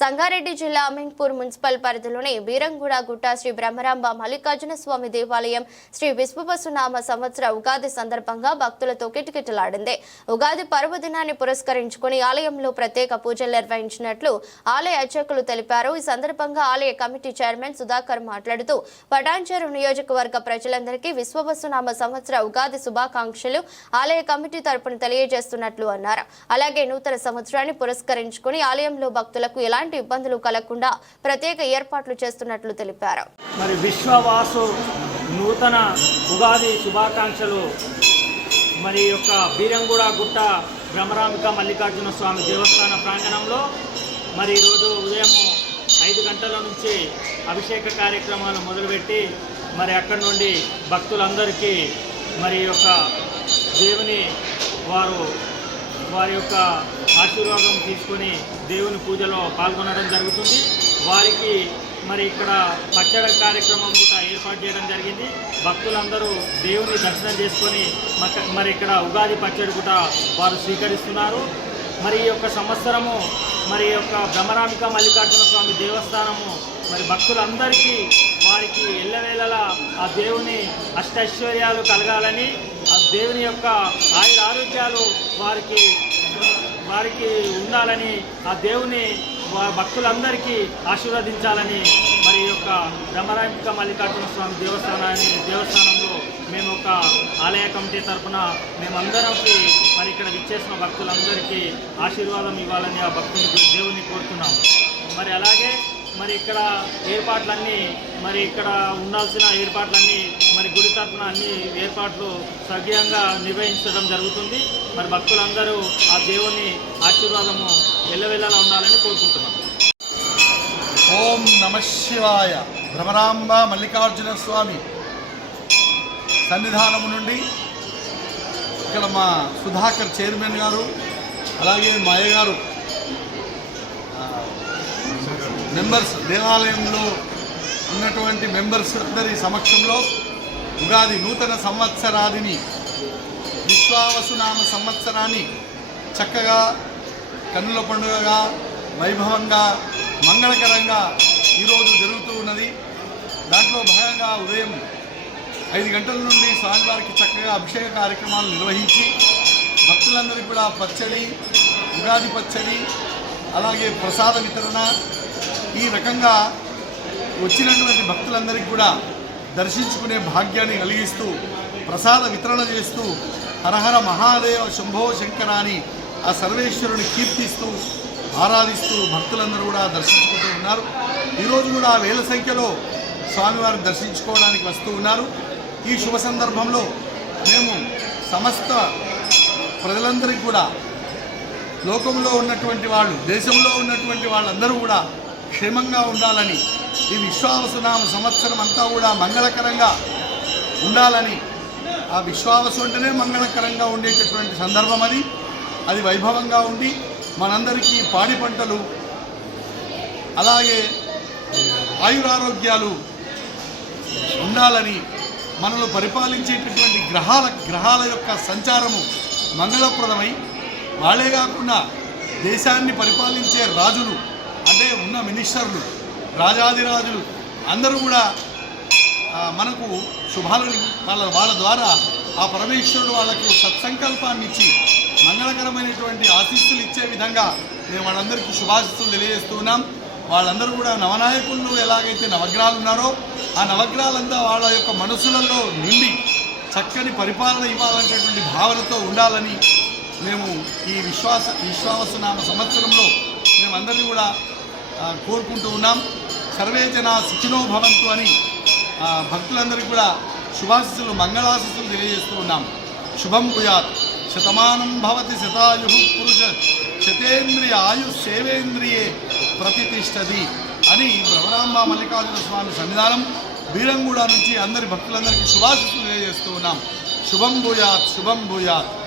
సంగారెడ్డి జిల్లా అమీన్పూర్ మున్సిపల్ పరిధిలోని బీరంగూడ గుట్ట శ్రీ బ్రహ్మరాంబ మల్లికార్జున స్వామి దేవాలయం శ్రీ విశ్వవసునామ సంవత్సర ఉగాది సందర్భంగా భక్తులతో కిటకిటలాడింది. ఉగాది పర్వదినాన్ని పురస్కరించుకుని ఆలయంలో ప్రత్యేక పూజలు నిర్వహించినట్లు ఆలయ అర్చకులు తెలిపారు. ఈ సందర్భంగా ఆలయ కమిటీ చైర్మన్ సుధాకర్ మాట్లాడుతూ పటాన్చేరు నియోజకవర్గ ప్రజలందరికీ విశ్వవసునామ సంవత్సర ఉగాది శుభాకాంక్షలు ఆలయ కమిటీ తరపున తెలియజేస్తున్నట్లు అన్నారు. అలాగే నూతన సంవత్సరాన్ని పురస్కరించుకుని ఆలయంలో భక్తులకు ఎలాంటి ఇబ్బందులు కలగకుండా ప్రత్యేక ఏర్పాట్లు చేస్తున్నట్లు తెలిపారు. మరి విశ్వవాసు నూతన ఉగాది శుభాకాంక్షలు. మరి యొక్క బీరంగూడ గుట్ట భ్రమరాంబిక మల్లికార్జున స్వామి దేవస్థాన ప్రాంగణంలో మరి ఈరోజు ఉదయం ఐదు గంటల నుంచి అభిషేక కార్యక్రమాలు మొదలుపెట్టి మరి అక్కడి నుండి భక్తులందరికీ మరి యొక్క దేవుని వారు వారి యొక్క ఆశీర్వాదం తీసుకొని దేవుని పూజలో పాల్గొనడం జరుగుతుంది. వారికి మరి ఇక్కడ పచ్చడి కార్యక్రమం కూడా ఏర్పాటు చేయడం జరిగింది. భక్తులందరూ దేవుని దర్శనం చేసుకొని మరి ఇక్కడ ఉగాది పచ్చడి కూడా వారు స్వీకరిస్తున్నారు. మరి ఈ యొక్క సంవత్సరము మరి యొక్క భ్రమరాంబిక మల్లికార్జున స్వామి దేవస్థానము మరి భక్తులందరికీ వారికి ఎల్లవేళలా ఆ దేవుని అష్టైశ్వర్యాలు కలగాలని ఆ దేవుని యొక్క ఆయుర ఆరోగ్యాలు వారికి వారికి ఉండాలని ఆ దేవుని భక్తులందరికీ ఆశీర్వదించాలని మరి యొక్క బ్రహ్మరాంబిక మల్లికార్జున స్వామి దేవస్థానాన్ని దేవస్థానంలో మేము ఒక ఆలయ కమిటీ తరఫున మేమందరంకి మరి ఇక్కడ విచ్చేసిన భక్తులందరికీ ఆశీర్వాదం ఇవ్వాలని ఆ భక్తుని దేవుని కోరుతున్నాము. మరి అలాగే మరి ఇక్కడ ఏర్పాట్లన్నీ మరి ఇక్కడ ఉండాల్సిన ఏర్పాట్లన్నీ మరి గుడి తరఫున అన్ని ఏర్పాట్లు సవ్యంగా నిర్వహించడం జరుగుతుంది. మరి భక్తులందరూ ఆ దేవుని ఆశీర్వాదము వెళ్ళవెళ్ళలా ఉండాలని కోరుకుంటున్నాం. ఓం నమ శివాయ. భ్రమరాంబ మల్లికార్జున స్వామి సన్నిధానము నుండి ఇక్కడ మా సుధాకర్ చైర్మన్ గారు అలాగే మా గారు ఆ, మెంబర్స్ దేవాలయంలో ఉన్నటువంటి మెంబర్స్ అందరి సమక్షంలో ఉగాది నూతన సంవత్సరాదిని విశ్వావసునామ సంవత్సరాన్ని చక్కగా కన్నుల పండుగగా వైభవంగా మంగళకరంగా ఈరోజు జరుగుతూ ఉన్నది. దాంట్లో భాగంగా ఉదయం ఐదు గంటల నుండి స్వామివారికి చక్కగా అభిషేక కార్యక్రమాలు నిర్వహించి భక్తులందరికీ కూడా పచ్చడి ఉగాది పచ్చడి అలాగే ప్రసాద వితరణ ఈ రకంగా వచ్చినటువంటి భక్తులందరికీ కూడా దర్శించుకునే భాగ్యాన్ని కలిగిస్తూ ప్రసాద వితరణ చేస్తూ హరహర మహాదేవ శంభో శంకర అని ఆ సర్వేశ్వరుని కీర్తిస్తూ ఆరాధిస్తూ భక్తులందరూ కూడా దర్శించుకుంటూ ఉన్నారు. ఈరోజు కూడా వేల సంఖ్యలో స్వామివారిని దర్శించుకోవడానికి వస్తూ ఉన్నారు. ఈ శుభ సందర్భంలో మేము సమస్త ప్రజలందరికీ కూడా లోకంలో ఉన్నటువంటి వాళ్ళు దేశంలో ఉన్నటువంటి వాళ్ళందరూ కూడా క్షేమంగా ఉండాలని ఈ విశ్వావసునామ సంవత్సరం అంతా కూడా మంగళకరంగా ఉండాలని ఆ విశ్వావసు అంటేనే మంగళకరంగా ఉండేటటువంటి సందర్భం అది. అది వైభవంగా ఉండి మనందరికీ పాడి పంటలు అలాగే ఆయురారోగ్యాలు ఉండాలని మనలో పరిపాలించేటటువంటి గ్రహాల గ్రహాల యొక్క సంచారము మంగళప్రదమై వాళ్ళే కాకుండా దేశాన్ని పరిపాలించే రాజులు అంటే ఉన్న మినిస్టర్లు రాజాదిరాజులు అందరూ కూడా మనకు శుభాలను వాళ్ళ వాళ్ళ ద్వారా ఆ పరమేశ్వరుడు వాళ్ళకు సత్సంకల్పాన్ని ఇచ్చి మంగళకరమైనటువంటి ఆశీస్సులు ఇచ్చే విధంగా మేము వాళ్ళందరికీ శుభాశిస్సులు తెలియజేస్తున్నాం వాళ్ళందరూ కూడా నవనాయకులు ఎలాగైతే నవగ్రహాలు ఉన్నారో ఆ నవగ్రహాలంతా వాళ్ళ యొక్క మనసులలో నిండి చక్కని పరిపాలన ఇవ్వాలనేటువంటి భావనతో ఉండాలని మేము ఈ విశ్వాస విశ్వాసనామ సంవత్సరంలో మేమందరినీ కూడా కోరుకుంటూ ఉన్నాం. సర్వే జన సుఖినో భవంతు అని భక్తులందరికీ కూడా శుభాశిస్సులు మంగళాశిస్సులు తెలియజేస్తూ ఉన్నాం. శుభం భూయాత్. శతమానం భవతి శతాయు పురుష శతేంద్రియ ఆయు సేవేంద్రియే ప్రతిష్టది అని భ్రమరాంబ మల్లికార్జున స్వామి సన్నిధానం బీరంగూడ నుంచి అందరి భక్తులందరికీ శుభాశిస్సులు తెలియజేస్తూ ఉన్నాం. శుభం భూయాత్ శుభం భూయాత్.